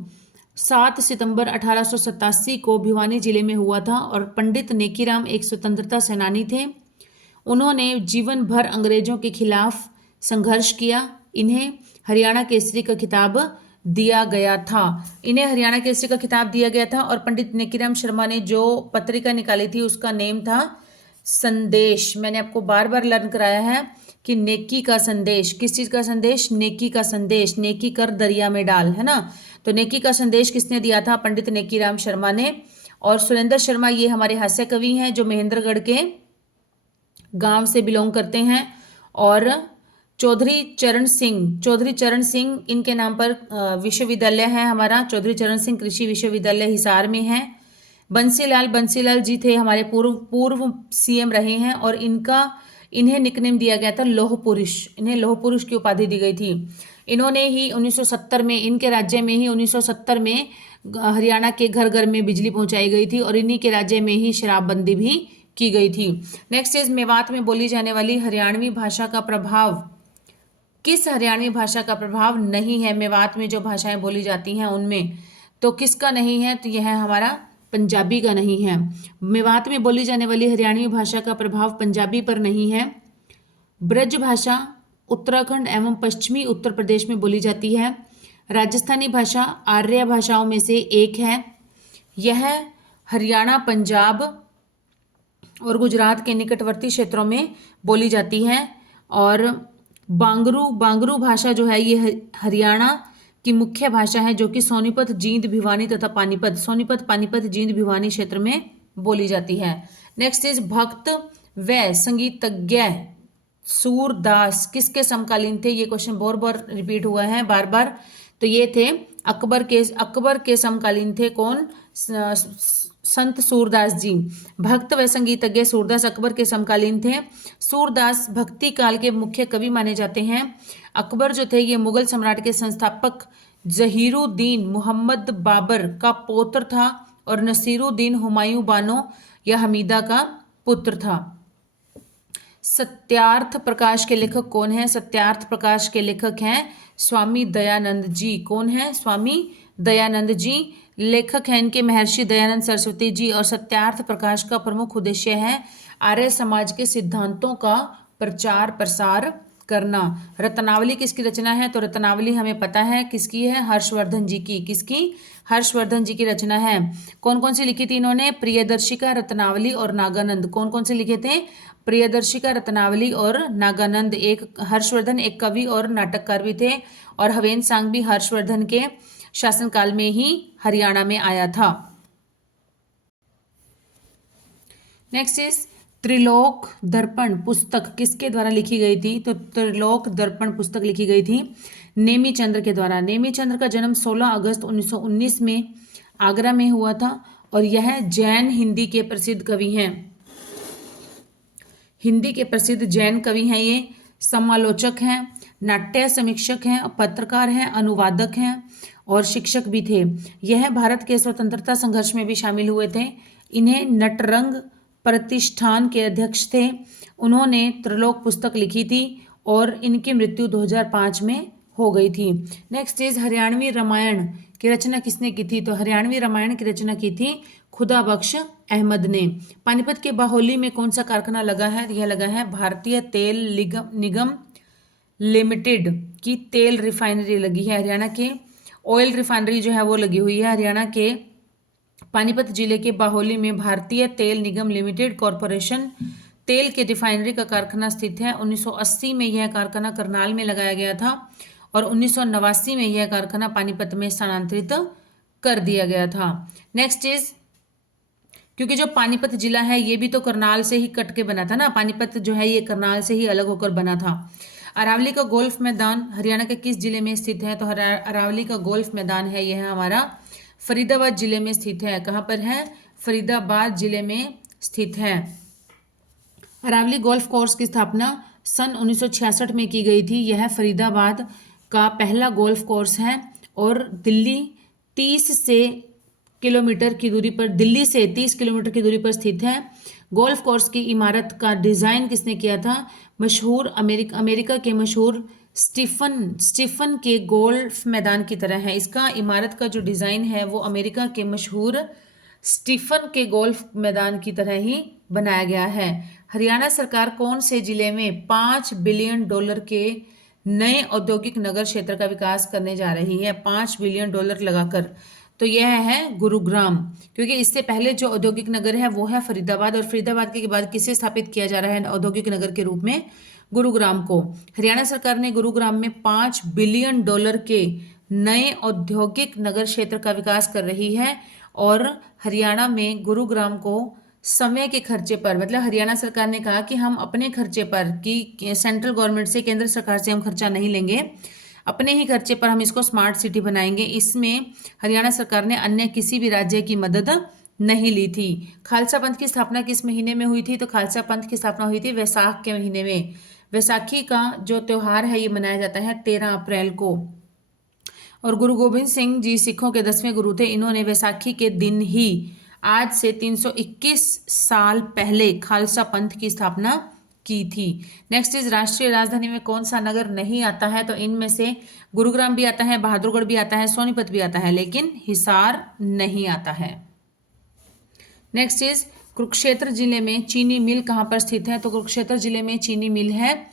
7 सितंबर 1887 को भिवानी जिले में हुआ था और पंडित नेकीराम एक स्वतंत्रता सेनानी थे। उन्होंने जीवन भर अंग्रेजों के खिलाफ संघर्ष किया। इन्हें हरियाणा केसरी का खिताब दिया गया था। इन्हें हरियाणा केसरी का खिताब दिया गया था और पंडित नेकीराम शर्मा ने जो पत्रिका निकाली थी उसका नेम था संदेश। मैंने आपको बार बार लर्न कराया है कि नेकी का संदेश। किस चीज़ का संदेश? नेकी का संदेश। नेकी कर दरिया में डाल, है ना। तो नेकी का संदेश किसने दिया था? पंडित नेकीराम शर्मा ने। और सुरेंद्र शर्मा ये हमारे हास्य कवि हैं जो महेंद्रगढ़ के गांव से बिलोंग करते हैं। और चौधरी चरण सिंह इनके नाम पर विश्वविद्यालय है हमारा। चौधरी चरण सिंह कृषि विश्वविद्यालय हिसार में है। बंसीलाल जी थे हमारे पूर्व सीएम रहे हैं और इन्हें निकनेम दिया गया था लौह पुरुष। इन्हें लौह पुरुष की उपाधि दी गई थी। इन्होंने ही 1970 में, इनके राज्य में ही 1970 में हरियाणा के घर घर में बिजली पहुंचाई गई थी और इन्हीं के राज्य में ही शराबबंदी भी की गई थी। नेक्स्ट इज मेवात में बोली जाने वाली हरियाणवी भाषा का प्रभाव। किस हरियाणवी भाषा का प्रभाव नहीं है मेवात में जो भाषाएं बोली जाती हैं उनमें? तो किसका नहीं है? तो यह है हमारा पंजाबी का नहीं है। मेवात में बोली जाने वाली हरियाणवी भाषा का प्रभाव पंजाबी पर नहीं है। ब्रज भाषा उत्तराखंड एवं पश्चिमी उत्तर प्रदेश में बोली जाती है। राजस्थानी भाषा आर्य भाषाओं में से एक है। यह हरियाणा, पंजाब और गुजरात के निकटवर्ती क्षेत्रों में बोली जाती है। और बांगरू भाषा जो है ये हरियाणा की मुख्य भाषा है जो कि सोनीपत, जींद, भिवानी तथा पानीपत, जींद, भिवानी क्षेत्र में बोली जाती है। नेक्स्ट इज भक्त व संगीतज्ञ सूरदास किसके समकालीन थे? ये क्वेश्चन बार रिपीट हुआ है बार बार। तो ये थे अकबर के समकालीन थे। कौन? संत सूरदास जी। भक्त व संगीतज्ञ सूरदास अकबर के समकालीन थे। सूरदास भक्ति काल के मुख्य कवि माने जाते हैं। अकबर जो थे ये मुगल सम्राट के संस्थापक जहीरुद्दीन मोहम्मद बाबर का पौत्र था और नसीरुद्दीन हुमायूं बानो या हमीदा का पुत्र था। सत्यार्थ प्रकाश के लेखक कौन है? सत्यार्थ प्रकाश के लेखक हैं स्वामी दयानंद जी। कौन है? स्वामी दयानंद जी लेखक हैं इनके महर्षि दयानंद सरस्वती जी। और सत्यार्थ प्रकाश का प्रमुख उद्देश्य है आर्य समाज के सिद्धांतों का प्रचार प्रसार करना। रत्नावली किसकी रचना है? तो रत्नावली हमें पता है किसकी है, हर्षवर्धन जी की। किसकी? हर्षवर्धन जी की रचना है। कौन कौन सी लिखी थी इन्होंने? प्रियदर्शिका, रत्नावली और नागानंद। कौन कौन से लिखे थे? प्रियदर्शिका, रत्नावली और नागानंद। एक हर्षवर्धन एक कवि और नाटककार भी थे, और हवेन सांग भी हर्षवर्धन के शासनकाल में ही हरियाणा में आया था। नेक्स्ट इज त्रिलोक दर्पण पुस्तक किसके द्वारा लिखी गई थी? तो त्रिलोक दर्पण पुस्तक लिखी गई थी नेमी चंद्र के द्वारा। नेमी चंद्र का जन्म 16 अगस्त 1919 में आगरा में हुआ था, और यह जैन हिंदी के प्रसिद्ध कवि हैं। हिंदी के प्रसिद्ध जैन कवि हैं ये। समालोचक हैं, नाट्य समीक्षक हैं, पत्रकार हैं, अनुवादक हैं और शिक्षक भी थे। यह भारत के स्वतंत्रता संघर्ष में भी शामिल हुए थे। इन्हें नटरंग प्रतिष्ठान के अध्यक्ष थे। उन्होंने त्रिलोक पुस्तक लिखी थी और इनकी मृत्यु 2005 में हो गई थी। नेक्स्ट इज हरियाणवी रामायण की रचना किसने की थी? तो हरियाणवी रामायण की रचना की थी खुदा बख्श अहमद ने। पानीपत के बाहोली में कौन सा कारखाना लगा है? यह लगा है भारतीय तेल निगम लिमिटेड की तेल रिफाइनरी लगी है। हरियाणा के ऑयल रिफाइनरी जो है वो लगी हुई है। हरियाणा के पानीपत जिले के बाहोली में भारतीय तेल निगम लिमिटेड कॉरपोरेशन तेल के रिफाइनरी का कारखाना स्थित है। 1980 में यह कारखाना करनाल में लगाया गया था, और 1989 में यह कारखाना पानीपत में स्थानांतरित कर दिया गया था। नेक्स्ट इज, क्योंकि जो पानीपत जिला है ये भी तो करनाल से ही कट के बना था ना, पानीपत जो है ये करनाल से ही अलग होकर बना था। अरावली का गोल्फ मैदान हरियाणा के किस जिले में स्थित है? तो अरावली का गोल्फ मैदान है यह हमारा फरीदाबाद जिले में स्थित है। कहाँ पर है? फरीदाबाद जिले में स्थित है। अरावली गोल्फ कोर्स की स्थापना सन 1966 में की गई थी। यह फरीदाबाद का पहला गोल्फ कोर्स है और दिल्ली से 30 किलोमीटर की दूरी पर स्थित है। गोल्फ कोर्स की इमारत का डिजाइन किसने किया था? मशहूर अमेरिका के मशहूर स्टीफन के गोल्फ मैदान की तरह है। इसका इमारत का जो डिजाइन है वो अमेरिका के मशहूर स्टीफन के गोल्फ मैदान की तरह ही बनाया गया है। हरियाणा सरकार कौन से जिले में $5 बिलियन के नए औद्योगिक नगर क्षेत्र का विकास करने जा रही है? $5 बिलियन लगाकर। तो यह है गुरुग्राम, क्योंकि इससे पहले जो औद्योगिक नगर है वो है फरीदाबाद, और फरीदाबाद के बाद किसे स्थापित किया जा रहा है औद्योगिक नगर के रूप में? गुरुग्राम को। हरियाणा सरकार ने गुरुग्राम में $5 बिलियन के नए औद्योगिक नगर क्षेत्र का विकास कर रही है, और हरियाणा में गुरुग्राम को समय के खर्चे पर, मतलब हरियाणा सरकार ने कहा कि हम अपने खर्चे पर, कि सेंट्रल गवर्नमेंट से, केंद्र सरकार से हम खर्चा नहीं लेंगे, अपने ही खर्चे पर हम इसको स्मार्ट सिटी बनाएंगे। इसमें हरियाणा सरकार ने अन्य किसी भी राज्य की मदद नहीं ली थी। खालसा पंथ की स्थापना किस महीने में हुई थी? तो खालसा पंथ की स्थापना हुई थी वैसाख के महीने में। वैसाखी का जो त्यौहार है ये मनाया जाता है 13 अप्रैल को। और गुरु गोविंद सिंह जी सिखों के 10वें गुरु थे। इन्होंने वैसाखी के दिन ही आज से 321 साल पहले खालसा पंथ की स्थापना की थी। नेक्स्ट इज, राष्ट्रीय राजधानी में कौन सा नगर नहीं आता है? तो इनमें से गुरुग्राम भी आता है, बहादुरगढ़ भी आता है, सोनीपत भी आता है, लेकिन हिसार नहीं आता है। नेक्स्ट इज, कुरुक्षेत्र जिले में चीनी मिल कहाँ पर स्थित है? तो कुरुक्षेत्र जिले में चीनी मिल है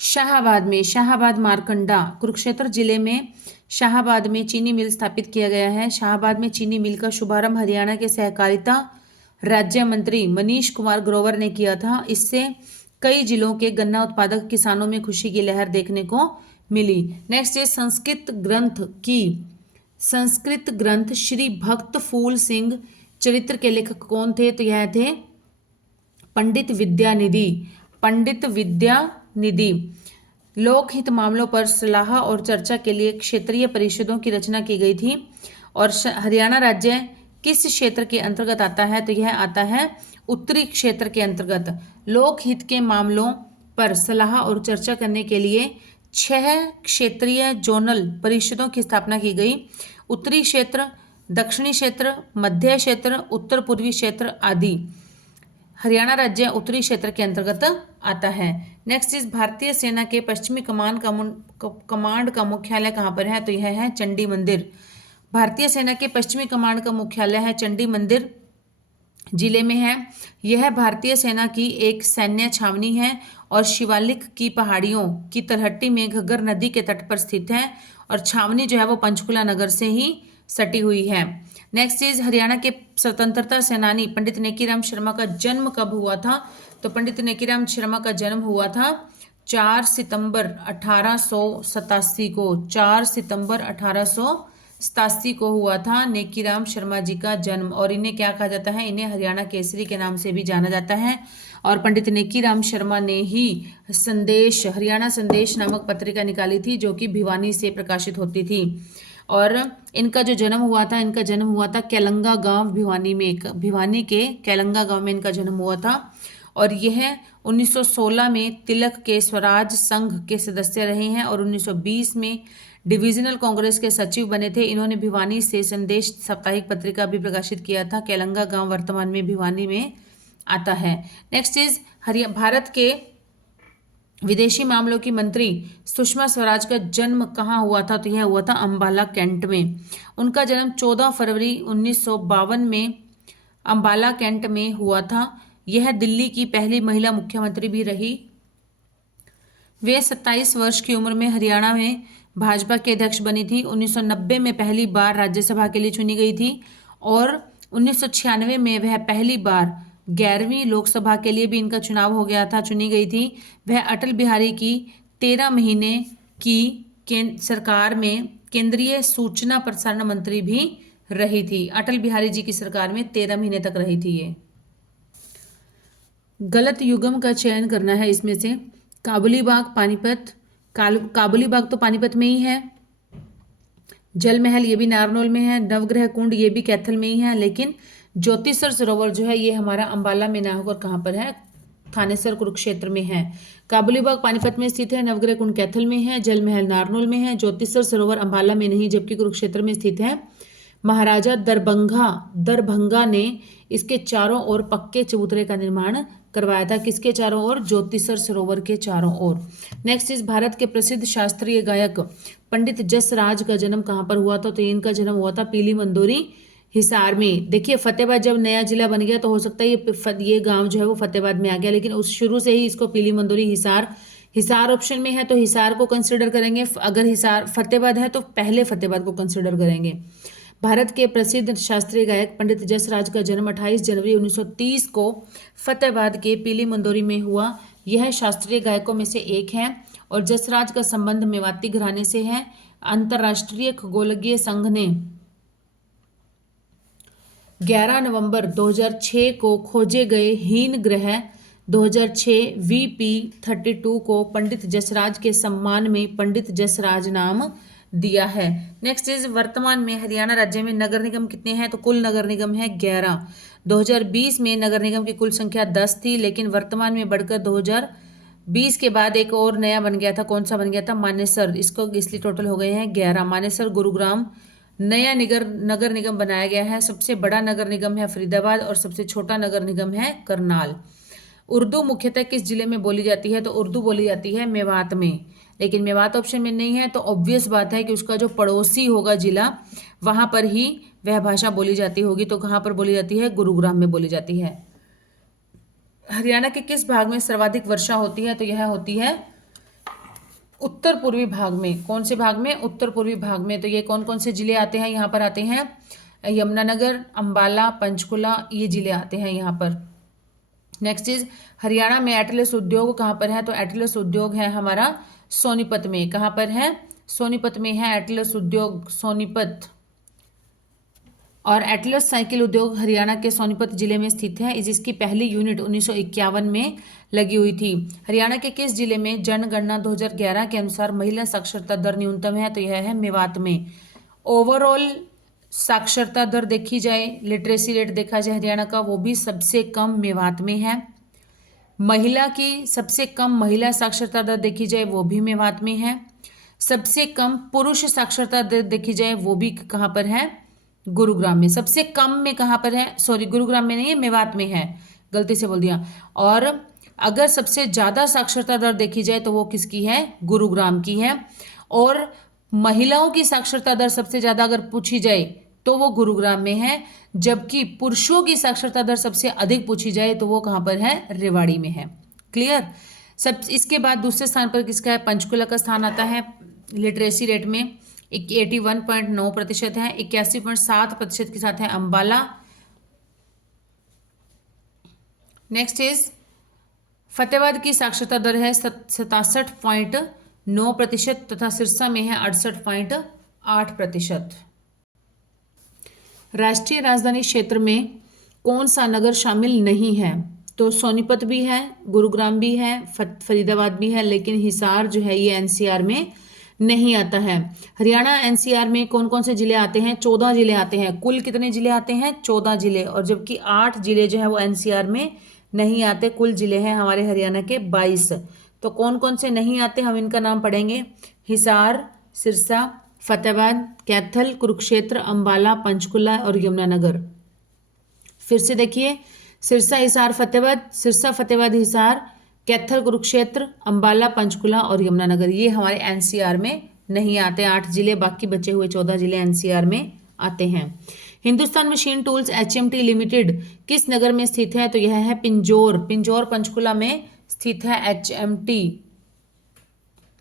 शाहाबाद में, शाहाबाद मारकंडा। कुरुक्षेत्र जिले में शाहाबाद में चीनी मिल स्थापित किया गया है। शाहाबाद में चीनी मिल का शुभारंभ हरियाणा के सहकारिता राज्य मंत्री मनीष कुमार ग्रोवर ने किया था। इससे कई जिलों के गन्ना उत्पादक किसानों में खुशी की लहर देखने को मिली। नेक्स्ट है संस्कृत ग्रंथ श्री भक्त फूल सिंह चरित्र के लेखक कौन थे? तो यह थे पंडित विद्यानिधि। लोकहित मामलों पर सलाह और चर्चा के लिए क्षेत्रीय परिषदों की रचना की गई थी। और हरियाणा राज्य किस क्षेत्र के अंतर्गत आता है? तो यह आता है उत्तरी क्षेत्र के अंतर्गत। लोकहित के मामलों पर सलाह और चर्चा करने के लिए 6 क्षेत्रीय जोनल परिषदों की स्थापना की गई। उत्तरी क्षेत्र, दक्षिणी क्षेत्र, मध्य क्षेत्र, उत्तर पूर्वी क्षेत्र आदि। हरियाणा राज्य उत्तरी क्षेत्र के अंतर्गत आता है। नेक्स्ट इज भारतीय सेना के पश्चिमी कमांड का मुख्यालय कहाँ पर है? तो यह है चंडी मंदिर। भारतीय सेना के पश्चिमी कमांड का मुख्यालय है चंडी मंदिर जिले में है। यह भारतीय सेना की एक सैन्य छावनी है और शिवालिक की पहाड़ियों की तलहटी में घग्गर नदी के तट पर स्थित है और छावनी जो है वो पंचकुला नगर से ही सटी हुई है। नेक्स्ट इज हरियाणा के स्वतंत्रता सेनानी पंडित नेकीराम शर्मा का जन्म कब हुआ था? तो पंडित नेकीराम शर्मा का जन्म हुआ था 4 सितंबर 1887 को। 4 सितंबर 1887 को हुआ था नेकीराम शर्मा जी का जन्म। और इन्हें क्या कहा जाता है? इन्हें हरियाणा केसरी के नाम से भी जाना जाता है। और पंडित नेकीराम शर्मा ने ही हरियाणा संदेश नामक पत्रिका निकाली थी जो कि भिवानी से प्रकाशित होती थी। और इनका जो जन्म हुआ था कैलंगा गांव भिवानी में, भिवानी के कैलंगा गांव में इनका जन्म हुआ था। और यह 1916 में तिलक के स्वराज संघ के सदस्य रहे हैं और 1920 में डिविजनल कांग्रेस के सचिव बने थे। इन्होंने भिवानी से संदेश साप्ताहिक पत्रिका भी प्रकाशित किया था। कैलंगा गांव वर्तमान में भिवानी में आता है। नेक्स्ट इज भारत के विदेशी मामलों की मंत्री सुषमा स्वराज का जन्म कहाँ हुआ था? तो यह हुआ था अंबाला कैंट में। उनका जन्म 14 फरवरी 1952 में अंबाला कैंट में हुआ था। यह दिल्ली की पहली महिला मुख्यमंत्री भी रही। वे 27 वर्ष की उम्र में हरियाणा में भाजपा के अध्यक्ष बनी थी। 1990 में पहली बार राज्यसभा के लिए चुनी गई थी और 1996 में वह पहली बार 11वीं लोकसभा के लिए भी इनका चुनाव हो गया था, चुनी गई थी। वह अटल बिहारी की 13 महीने की सरकार में केंद्रीय सूचना प्रसारण मंत्री भी रही थी। अटल बिहारी जी की सरकार में 13 महीने तक रही थी ये। गलत युग्म का चयन करना है इसमें से। काबुली बाग पानीपत, काबुली बाग तो पानीपत में ही है। जल महल ये भी नारनौल में है। नवग्रह कुंड ये भी कैथल में ही है। लेकिन ज्योतिसर सरोवर जो है ये हमारा अंबाला में ना होकर कहाँ पर है? थानेसर कुरुक्षेत्र में है। काबुली बाग पानीपत में स्थित है। नवग्रह कुंड कैथल में है। जल महल नारनौल में है। ज्योतिसर सरोवर अंबाला में नहीं जबकि कुरुक्षेत्र में स्थित है। महाराजा दरभंगा ने इसके चारों ओर पक्के चबूतरे का निर्माण करवाया था। किसके चारों ओर? ज्योतिसर सरोवर के चारों ओर। नेक्स्ट इज भारत के प्रसिद्ध शास्त्रीय गायक पंडित जसराज का जन्म कहाँ पर हुआ था? तो इनका जन्म हुआ था पीली मंदोरी हिसार में। देखिए फतेहाबाद जब नया जिला बन गया तो हो सकता है ये गांव जो है वो फतेहाबाद में आ गया, लेकिन उस शुरू से ही इसको पीली मंदोरी हिसार ऑप्शन में है तो हिसार को कंसिडर करेंगे। अगर हिसार फतेहाबाद है तो पहले फतेहाबाद को कंसिडर करेंगे। भारत के प्रसिद्ध शास्त्रीय गायक पंडित जसराज का जन्म 28 जनवरी 1930 को फतेहाबाद के पीली मंदोरी में हुआ। यह शास्त्रीय गायकों में से एक है और जसराज का संबंध मेवाती घराने से है। अंतर्राष्ट्रीय खगोलज्ञ संघ ने 11 नवंबर 2006 को खोजे गए हीन ग्रह 2006 VP32 को पंडित जसराज के सम्मान में पंडित जसराज नाम दिया है। नेक्स्ट इज वर्तमान में हरियाणा राज्य में नगर निगम कितने हैं? तो कुल नगर निगम है 11। 2020 में नगर निगम की कुल संख्या 10 थी, लेकिन वर्तमान में बढ़कर 2020 के बाद एक और नया बन गया था। कौन सा बन गया था? मानेसर। इसको इसलिए टोटल हो गए हैं 11। मानेसर गुरुग्राम नया नगर निगम बनाया गया है। सबसे बड़ा नगर निगम है फरीदाबाद और सबसे छोटा नगर निगम है करनाल। उर्दू मुख्यतः किस जिले में बोली जाती है? तो उर्दू बोली जाती है मेवात में, लेकिन मेवात ऑप्शन में नहीं है तो ऑब्वियस बात है कि उसका जो पड़ोसी होगा जिला वहां पर ही वह भाषा बोली जाती होगी। तो कहाँ पर बोली जाती है? गुरुग्राम में बोली जाती है। हरियाणा के किस भाग में सर्वाधिक वर्षा होती है? तो यह होती है उत्तर पूर्वी भाग में। कौन से भाग में? उत्तर पूर्वी भाग में। तो ये कौन कौन से जिले आते हैं यहाँ पर? आते हैं यमुनानगर, अंबाला, पंचकुला, ये जिले आते हैं यहाँ पर। नेक्स्ट इज हरियाणा में एटलस उद्योग कहाँ पर है? तो एटलस उद्योग है हमारा सोनीपत में। कहाँ पर है? सोनीपत में है एटलस उद्योग, सोनीपत। और एटलस साइकिल उद्योग हरियाणा के सोनीपत जिले में स्थित है। जिसकी पहली यूनिट 1951 में लगी हुई थी। हरियाणा के किस जिले में जनगणना 2011 के अनुसार महिला साक्षरता दर न्यूनतम है? तो यह है मेवात में। ओवरऑल साक्षरता दर देखी जाए, लिटरेसी रेट देखा जाए हरियाणा का, वो भी सबसे कम मेवात में है। महिला की सबसे कम महिला साक्षरता दर देखी जाए वो भी मेवात में है। सबसे कम पुरुष साक्षरता दर देखी जाए वो भी कहाँ पर है? गुरुग्राम में। सबसे कम में कहाँ पर है? सॉरी, गुरुग्राम में नहीं है, मेवात में है। गलती से बोल दिया। और अगर सबसे ज़्यादा साक्षरता दर देखी जाए तो वो किसकी है, गुरुग्राम की है। और महिलाओं की साक्षरता दर सबसे ज़्यादा अगर पूछी जाए तो वो गुरुग्राम में है, जबकि पुरुषों की साक्षरता दर सबसे अधिक पूछी जाए तो वो कहाँ पर है, रेवाड़ी में है। क्लियर। सब इसके बाद दूसरे स्थान पर किसका है, पंचकुला का स्थान आता है लिटरेसी रेट में, 81.9% है। 81.7% के साथ है अंबाला। नेक्स्ट इज फतेहाबाद की साक्षरता दर है 67.9% तथा सिरसा में है 68.8%। राष्ट्रीय राजधानी क्षेत्र में कौन सा नगर शामिल नहीं है, तो सोनीपत भी है, गुरुग्राम भी है, फरीदाबाद भी है, लेकिन हिसार जो है ये एनसीआर में नहीं आता है। हरियाणा एनसीआर में कौन कौन से जिले आते हैं, 14 जिले आते हैं। कुल कितने जिले आते हैं, 14 जिले, और जबकि 8 जिले जो है वो एनसीआर में नहीं आते। कुल जिले हैं हमारे हरियाणा के 22। तो कौन कौन से नहीं आते, हम इनका नाम पढ़ेंगे। हिसार, सिरसा, फतेहाबाद, कैथल, कुरुक्षेत्र, अंबाला, पंचकुला और यमुनानगर। फिर से देखिए, सिरसा, हिसार, फतेहाबाद, सिरसा, फतेहाबाद, हिसार, कैथल, कुरुक्षेत्र, अंबाला, पंचकुला और यमुनानगर, ये हमारे एनसीआर में नहीं आते। 8 जिले, बाकी बचे हुए 14 जिले एनसीआर में आते हैं। Hindustan machine tools HMT limited किस नगर में स्थित है, तो यह है पिंजौर। पिंजौर पंचकुला में स्थित है एचएमटी।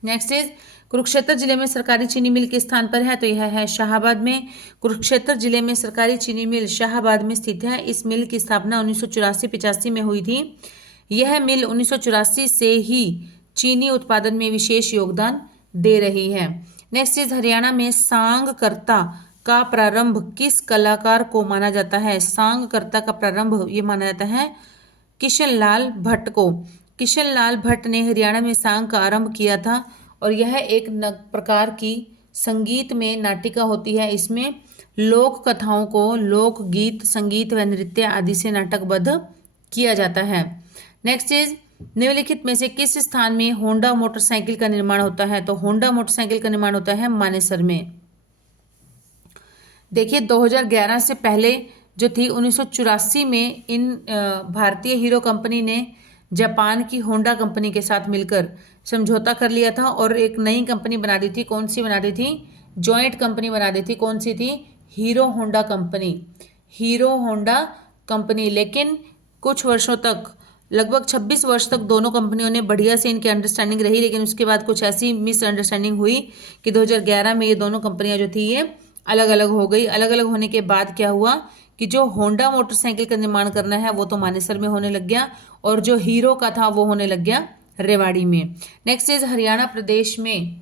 नेक्स्ट इज कुरुक्षेत्र जिले में सरकारी चीनी मिल किस स्थान पर है, तो यह है शाहाबाद में। कुरुक्षेत्र जिले में सरकारी चीनी मिल शाहाबाद में स्थित है। इस मिल की स्थापना 1984-85 में हुई थी। यह मिल 1984 से ही चीनी उत्पादन में विशेष योगदान दे रही है। नेक्स्ट इज हरियाणा में सांगकर्ता का प्रारंभ किस कलाकार को माना जाता है। सांगकर्ता का प्रारंभ ये माना जाता है किशनलाल भट्ट को। किशनलाल भट्ट ने हरियाणा में सांग का आरंभ किया था, और यह एक प्रकार की संगीत में नाटिका होती है। इसमें लोक कथाओं को लोकगीत, संगीत व नृत्य आदि से नाटकबद्ध किया जाता है। नेक्स्ट इज निम्नलिखित में से किस स्थान में होंडा मोटरसाइकिल का निर्माण होता है, तो होंडा मोटरसाइकिल का निर्माण होता है मानेसर में। देखिए 2011 से पहले जो थी 1984 में इन भारतीय हीरो कंपनी ने जापान की होंडा कंपनी के साथ मिलकर समझौता कर लिया था और एक नई कंपनी बना दी थी। कौन सी बना दी थी, जॉइंट कंपनी बना दी थी। कौन सी थी, hero Honda company. Hero Honda company. लेकिन कुछ वर्षों तक, लगभग 26 वर्ष तक दोनों कंपनियों ने बढ़िया से इनकी अंडरस्टैंडिंग रही, लेकिन उसके बाद कुछ ऐसी मिसअंडरस्टैंडिंग हुई कि 2011 में ये दोनों कंपनियां जो थी ये अलग अलग हो गई। अलग अलग होने के बाद क्या हुआ कि जो होंडा मोटरसाइकिल का निर्माण करना है वो तो मानेसर में होने लग गया, और जो हीरो का था वो होने लग गया रेवाड़ी में। नेक्स्ट इज हरियाणा प्रदेश में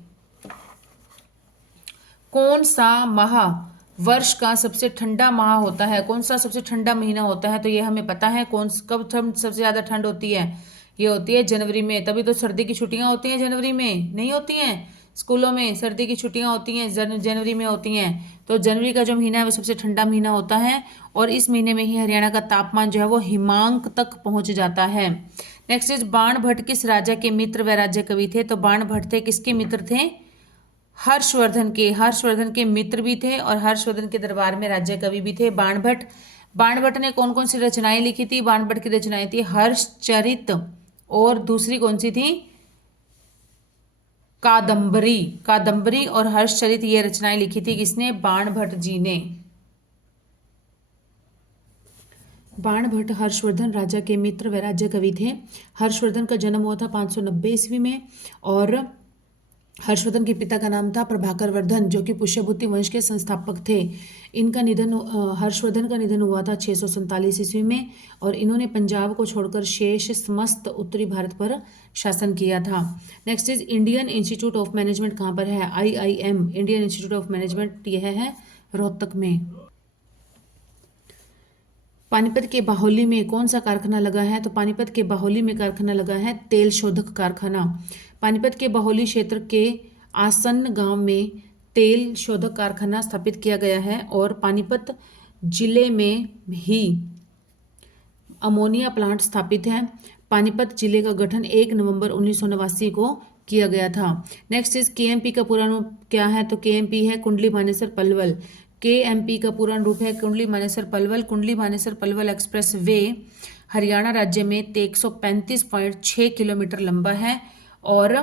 कौन सा माह वर्ष का सबसे ठंडा माह होता है, कौन सा सबसे ठंडा महीना होता है, तो ये हमें पता है। कब सबसे ज़्यादा ठंड होती है, ये होती है जनवरी में। तभी तो सर्दी की छुट्टियां होती हैं जनवरी में, नहीं होती हैं स्कूलों में, सर्दी की छुट्टियां होती हैं जनवरी में होती हैं। तो जनवरी का जो महीना है वो सबसे ठंडा महीना होता है, और इस महीने में ही हरियाणा का तापमान जो है वो हिमांक तक पहुंच जाता है। नेक्स्ट इज बाण भट्ट किस राजा के मित्र व राज्य कवि थे, तो बाण भट्ट थे किसके मित्र थे, हर्षवर्धन के। हर्षवर्धन के मित्र भी थे और हर्षवर्धन के दरबार में राज्य कवि भी थे बाण भट्ट। बाण भट्ट ने कौन कौन सी रचनाएं लिखी थी, बाण भट्ट की रचनाएं थी हर्षचरित, और दूसरी कौन सी थी, कादंबरी। कादंबरी और हर्षचरित ये रचनाएं लिखी थी किसने, बाण भट्ट जी ने। बाण भट्ट हर्षवर्धन राजा के मित्र व राज्य कवि थे। हर्षवर्धन का जन्म हुआ था 590 ईस्वी में, और हर्षवर्धन के पिता का नाम था प्रभाकर वर्धन, जो कि पुष्यभूति वंश के संस्थापक थे। इनका निधन, हर्षवर्धन का निधन हुआ था 647 ईस्वी में, और इन्होंने पंजाब को छोड़कर शेष समस्त उत्तरी भारत पर शासन किया था। Next is Indian institute of management कहाँ पर है, IIM Indian institute of management यह है रोहतक में। पानीपत के बाहोली में कौन सा कारखाना लगा है, तो पानीपत के बाहोली में कारखाना लगा है तेल शोधक कारखाना। पानीपत के बाहोली क्षेत्र के आसन्न गांव में तेल शोधक कारखाना स्थापित किया गया है, और पानीपत जिले में ही अमोनिया प्लांट स्थापित है। पानीपत जिले का गठन 1 नवंबर 1989 को किया गया था। नेक्स्ट इज KMP का पूरा रूप क्या है, तो KMP है कुंडली मानेसर पलवल। KMP का पूर्ण रूप है कुंडली मानेसर पलवल। कुंडली मानेसर पलवल एक्सप्रेस वे हरियाणा राज्य में 135.6 किलोमीटर लंबा है और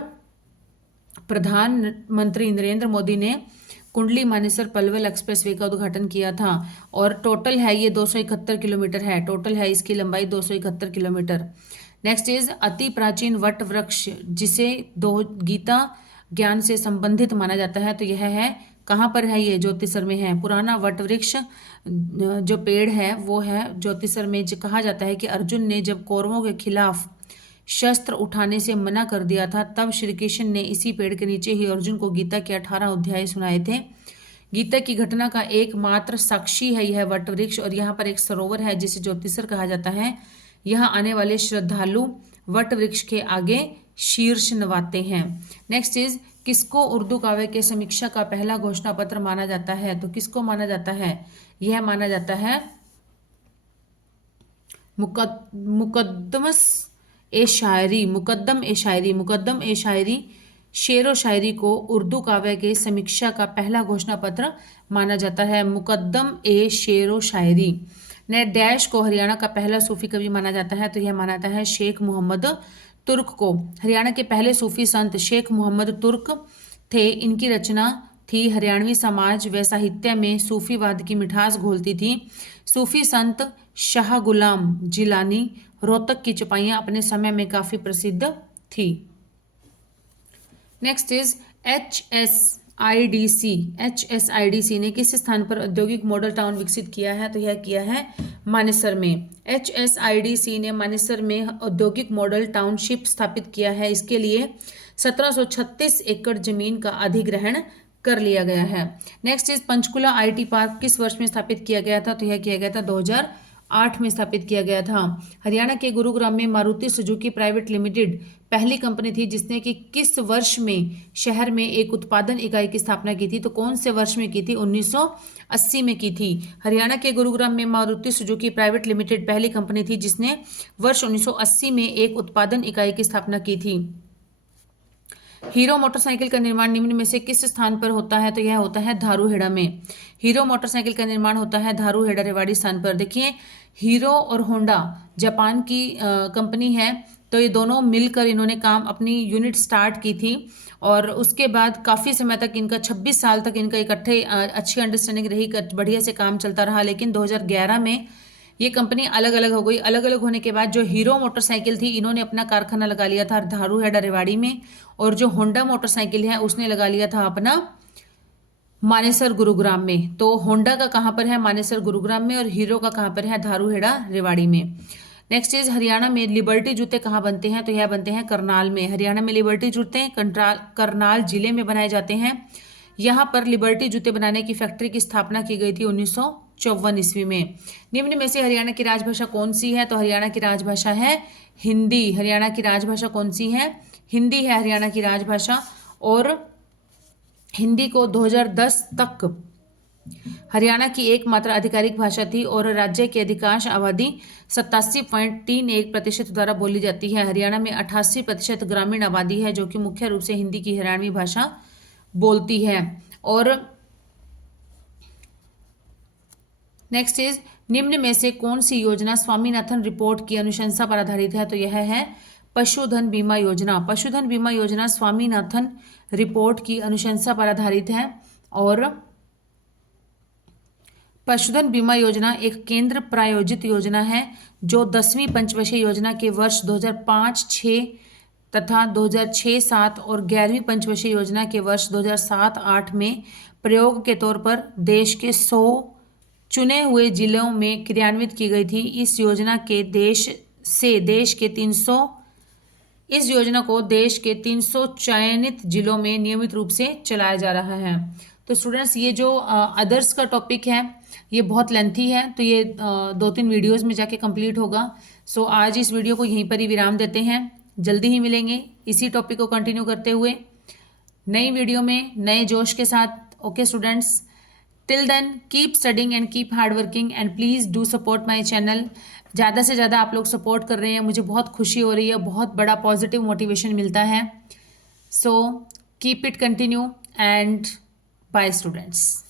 प्रधानमंत्री नरेंद्र मोदी ने कुंडली मानेसर पलवल एक्सप्रेसवे का उद्घाटन किया था और टोटल है ये 271 किलोमीटर है, टोटल है इसकी लंबाई 271 किलोमीटर। नेक्स्ट इज अति प्राचीन वट वृक्ष जिसे दो गीता ज्ञान से संबंधित माना जाता है, तो यह है कहाँ पर है, ये ज्योतिसर में है। पुराना वट वृक्ष जो पेड़ है वो है ज्योतिसर में। कहा जाता है कि अर्जुन ने जब कौरवों के खिलाफ शस्त्र उठाने से मना कर दिया था, तब श्री कृष्ण ने इसी पेड़ के नीचे ही अर्जुन को गीता के 18 अध्याय सुनाए थे। गीता की घटना का एकमात्र साक्षी है यह वट वृक्ष और यहाँ पर एक सरोवर है जिसे ज्योतिसर कहा जाता है। यहाँ आने वाले श्रद्धालु वट वृक्ष के आगे शीर्ष नवाते हैं। नेक्स्ट इज किसको उर्दू काव्य के समीक्षा का पहला घोषणा पत्र माना जाता है, तो किसको माना जाता है, यह माना जाता है मुकद्दम ए शायरी शेरो शायरी को उर्दू काव्य के समीक्षा का पहला घोषणा पत्र माना जाता है। मुकद्दम ए शेरो शायरी। ने डैश को हरियाणा का पहला सूफी कवि माना जाता है, तो यह माना जाता है शेख मोहम्मद तुर्क को। हरियाणा के पहले सूफी संत शेख मोहम्मद तुर्क थे। इनकी रचना थी हरियाणवी समाज व साहित्य में सूफीवाद की मिठास घोलती थी। सूफी संत शाह गुलाम जिलानी रोहतक की चौपाइयाँ अपने समय में काफ़ी प्रसिद्ध थी। नेक्स्ट इज HSIDC ने किस स्थान पर औद्योगिक मॉडल टाउन विकसित किया है, तो यह किया है मानेसर में। HSIDC ने मानेसर में औद्योगिक मॉडल टाउनशिप स्थापित किया है। इसके लिए 1736 एकड़ जमीन का अधिग्रहण कर लिया गया है। Next is Panchkula IT park किस वर्ष में स्थापित किया गया था, तो यह किया गया था 2008 में स्थापित किया गया था। हरियाणा के गुरुग्राम में मारुति सुजुकी प्राइवेट लिमिटेड पहली कंपनी थी जिसने कि किस वर्ष में शहर में एक उत्पादन इकाई की स्थापना की थी, तो कौन से वर्ष में की थी, 1980 में की थी। हरियाणा के गुरुग्राम में मारुति सुजुकी प्राइवेट लिमिटेड पहली कंपनी थी जिसने वर्ष 1980 में एक उत्पादन इकाई की स्थापना की थी। हीरो मोटरसाइकिल का निर्माण निम्न में से किस स्थान पर होता है, तो यह होता है धारूहेड़ा में। हीरो मोटरसाइकिल का निर्माण होता है धारूहेड़ा रेवाड़ी स्थान पर। देखिए हीरो और होंडा जापान की कंपनी है, तो ये दोनों मिलकर इन्होंने काम अपनी यूनिट स्टार्ट की थी और उसके बाद काफ़ी समय तक इनका 26 साल तक इनका इकट्ठे अच्छी अंडरस्टैंडिंग रही, बढ़िया से काम चलता रहा। लेकिन 2011 में ये कंपनी अलग अलग हो गई। अलग अलग होने के बाद जो हीरो मोटरसाइकिल थी इन्होंने अपना कारखाना लगा लिया था धारूहेड़ा रेवाड़ी में और जो होंडा मोटरसाइकिल है उसने लगा लिया था अपना मानेसर गुरुग्राम में। तो होंडा का कहाँ पर है, मानेसर गुरुग्राम में, और हीरो का कहाँ पर है, धारूहेड़ा रेवाड़ी में। नेक्स्ट इज हरियाणा में लिबर्टी जूते कहाँ बनते हैं, तो यह बनते हैं करनाल में। हरियाणा में लिबर्टी जूते करनाल जिले में बनाए जाते हैं। यहाँ पर लिबर्टी जूते बनाने की फैक्ट्री की स्थापना की गई थी 1954 ईस्वी में। निम्न में से हरियाणा की राजभाषा कौन सी है, तो हरियाणा की राजभाषा है हिंदी। हरियाणा की राजभाषा कौन सी है, हिंदी है हरियाणा की राजभाषा। और हिंदी को 2010 तक हरियाणा की एकमात्र आधिकारिक भाषा थी और राज्य की अधिकांश आबादी 87.31% द्वारा बोली जाती है। हरियाणा में 88% ग्रामीण आबादी है जो कि मुख्य रूप से हिंदी की हरियाणवी भाषा बोलती है। और नेक्स्ट इज निम्न में से कौन सी योजना स्वामीनाथन रिपोर्ट की अनुशंसा पर आधारित है, तो यह है पशुधन बीमा योजना। पशुधन बीमा योजना स्वामीनाथन रिपोर्ट की अनुशंसा पर आधारित है और पशुधन बीमा योजना एक केंद्र प्रायोजित योजना है जो 10वीं पंचवर्षीय योजना के वर्ष 2005-6 तथा 2006-7 और 11वीं पंचवर्षीय योजना के वर्ष 2007-8 में प्रयोग के तौर पर देश के 100 चुने हुए जिलों में क्रियान्वित की गई थी। इस योजना को देश के 300 चयनित जिलों में नियमित रूप से चलाया जा रहा है। तो स्टूडेंट्स ये जो अदर्स का टॉपिक है ये बहुत लेंथी है, तो ये 2-3 वीडियोस में जाके कंप्लीट होगा। सो आज इस वीडियो को यहीं पर ही विराम देते हैं। जल्दी ही मिलेंगे इसी टॉपिक को कंटिन्यू करते हुए नई वीडियो में नए जोश के साथ। Okay students, till then keep studying and keep hard working and please do support my channel. ज़्यादा से ज़्यादा आप लोग सपोर्ट कर रहे हैं, मुझे बहुत खुशी हो रही है, बहुत बड़ा पॉजिटिव मोटिवेशन मिलता है। So keep it continue and bye students.